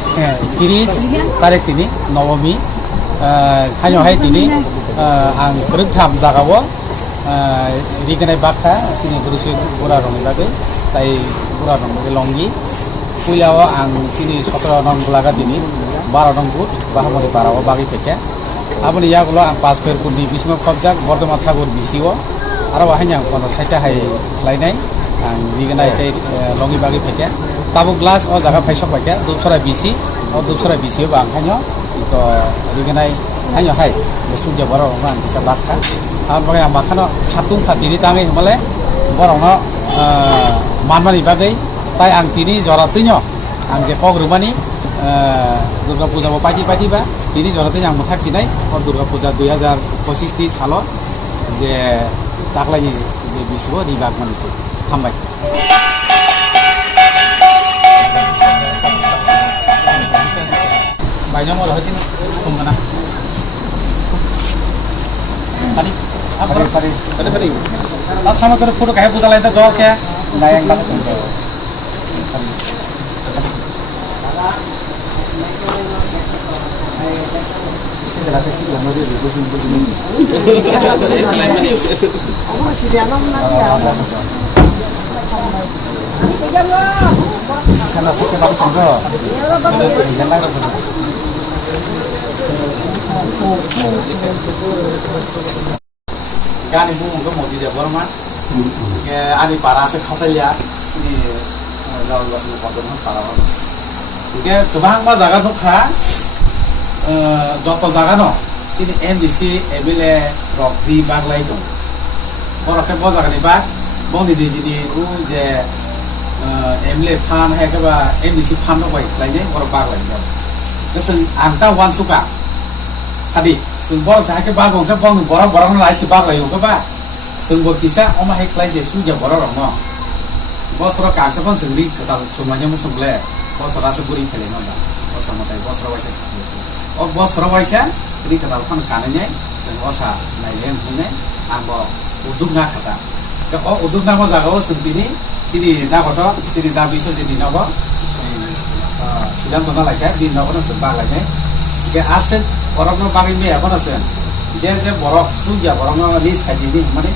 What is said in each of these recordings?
30 tarik tini Nowami hanya hai tini ang kerjam jagawo rigenai bakha tini berusia pura rong bagai tai pura rong bagai longi puilawa ang tini 17 nong laga tini 12 nong gut bahamoni parawo bagi peke aboni yagulo ang pasper kundi bisingo khobjak bordoma thagur bisiwo aro wahanya kono saita hai lainai ang rigenai tai longi bagi peke tabu glass o jaga paisok peke dupsora bisi o dupsora bisiyo bang hanyo to rigenai hanya hai studio baro rong bisa bakha ambagai amakano khatung khatini tangai himale borongno manmani bagai tai ang tini joratinyo ang je pogrumani Durga Puja bo pati ba tini joratinyo ang muthak sinai or Durga Puja 2025 ti salo je taklai je biswo di bagmani tu hambai baino mo lahajin kumana Pari. Lahat sama ko photo kahit pusa lang ito do kaya nayang bakit ito. Sila lang kasi lang mo dito busin. Ako si Dialong na diya. Sana po ka bakit ito. Ganda ka po. Gani bung ko modi de borma ke ani para se khasalia ni jawal bas no padon para ke kebang ma jaga no kha joto jaga no sini MDC emile rok di baglai to bor ke bo jaga ni ba bong ni di ru je emile phan hai ke ba MDC phan no bai lai ne bor baglai no ke sing anta wan suka tadi sumber saya ke bagong ke bang borang lai si bag lai ke ba sumber kisah oma hai klai je su je borang no bos ro ka sa kon sungli ke tal sumanya mu sungle bos ra se buri khele no ba bos ma tai bos ro waisa o bos ro waisa di ke tal kon kananya dan osa nai lem ne ambo uduk na khata ke o uduk na mo jaga o sungtini sini na goto sini da biso sini no ba sidang mana lai ka di no ko sebag lai ne ke aset borok no bagi me apa nasen je borok suja borok no lis haji ni mane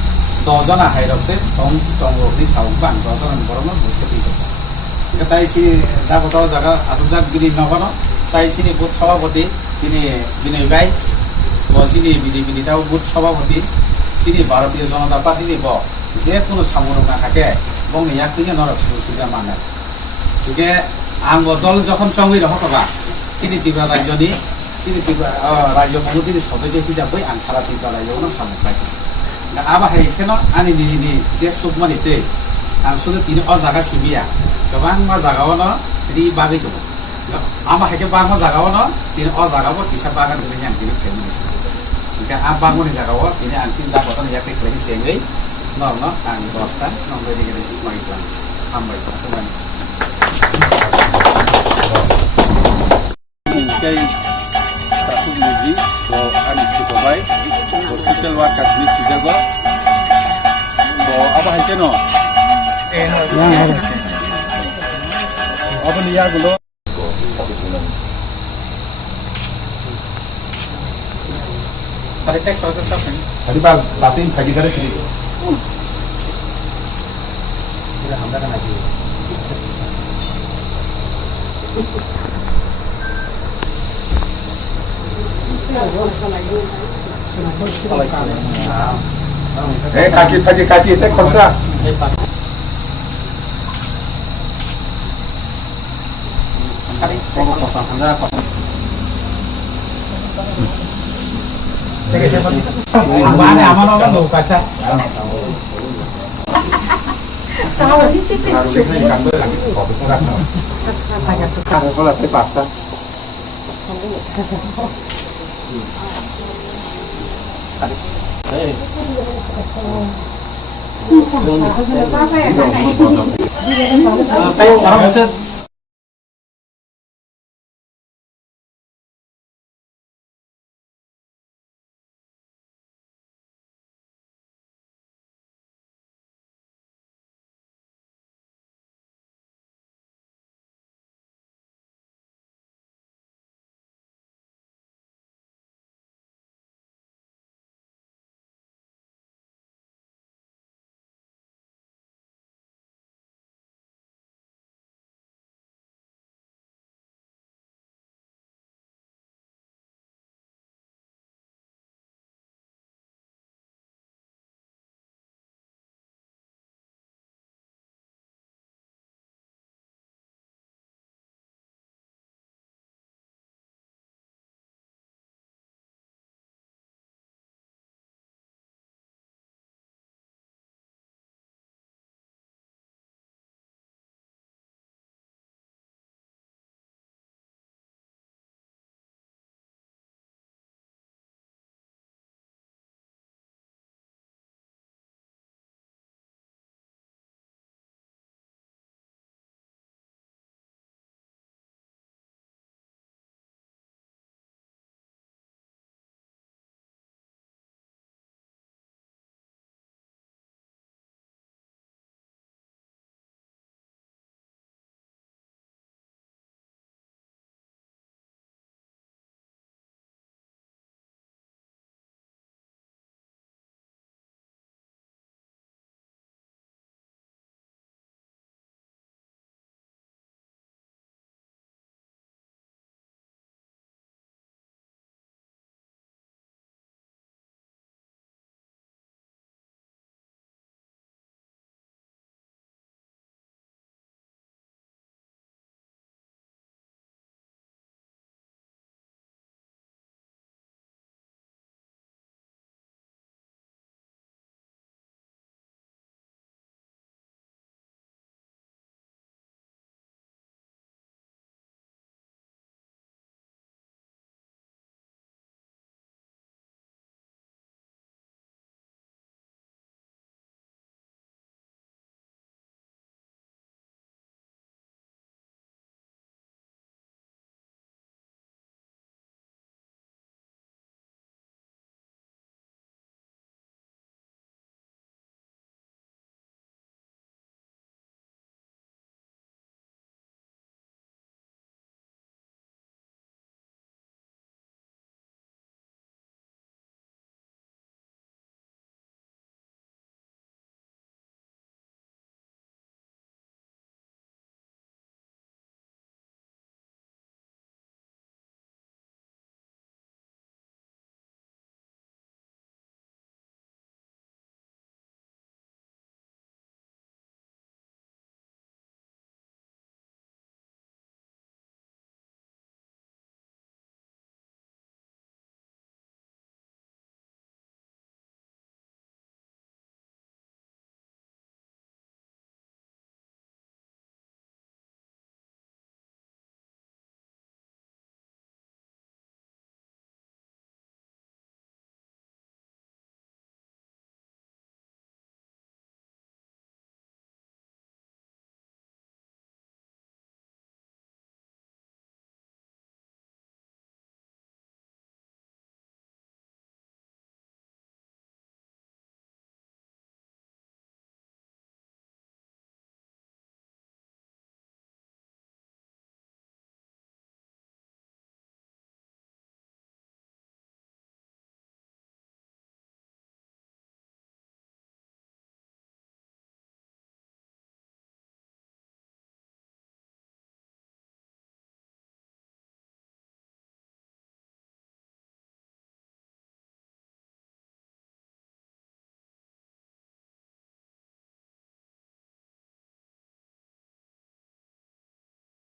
dojana hai rok se tong rok ni saung ban dojana borok no buskati ke tai chi da ko jaga asujak gini no kono tai chi ni but sabapati তিনি বিনয় ভাই bo chini BJP ni tau but sabapati chini Bharatiya Janata Party ni bo je kono samurok na থাকে bong ni yak tinga norok suja mana tike ang dol যখন চঙ্গই রহতবা chini Tripura রাজ্য ni chini Tripura রাজ্য মন্ত্রী সদস্য হিসাবে আং সারা Tripura রাজ্যনো সামনে পাই না আবা হে কেন আনি নিনি যে সুকমানিতে আং শুধু তিনি অ জায়গা সিবিয়া গোবাং মা জায়গাওনো রি বাগৈ তো ama hake bangmo jagao no tini o jagao kisa bagan tini yang tini family ika a bangmo ni jagao tini ang cinta botan yakte kleni sengai no ang dosta no bedi gede mai plan ambai pasaban kai satu muji bo ani sukobai bo social worker ni sijago bo aba hake no yang apa ni yagulo Tadi tek proses apa ni? Tadi basin bagi dari sini. Kita hamdakan lagi. kaki tek konsa. Kali pokok kosong hamda kosong. Amane amano kan do kasa. Sawa di situ. Kalau latih pasta. Orang bisa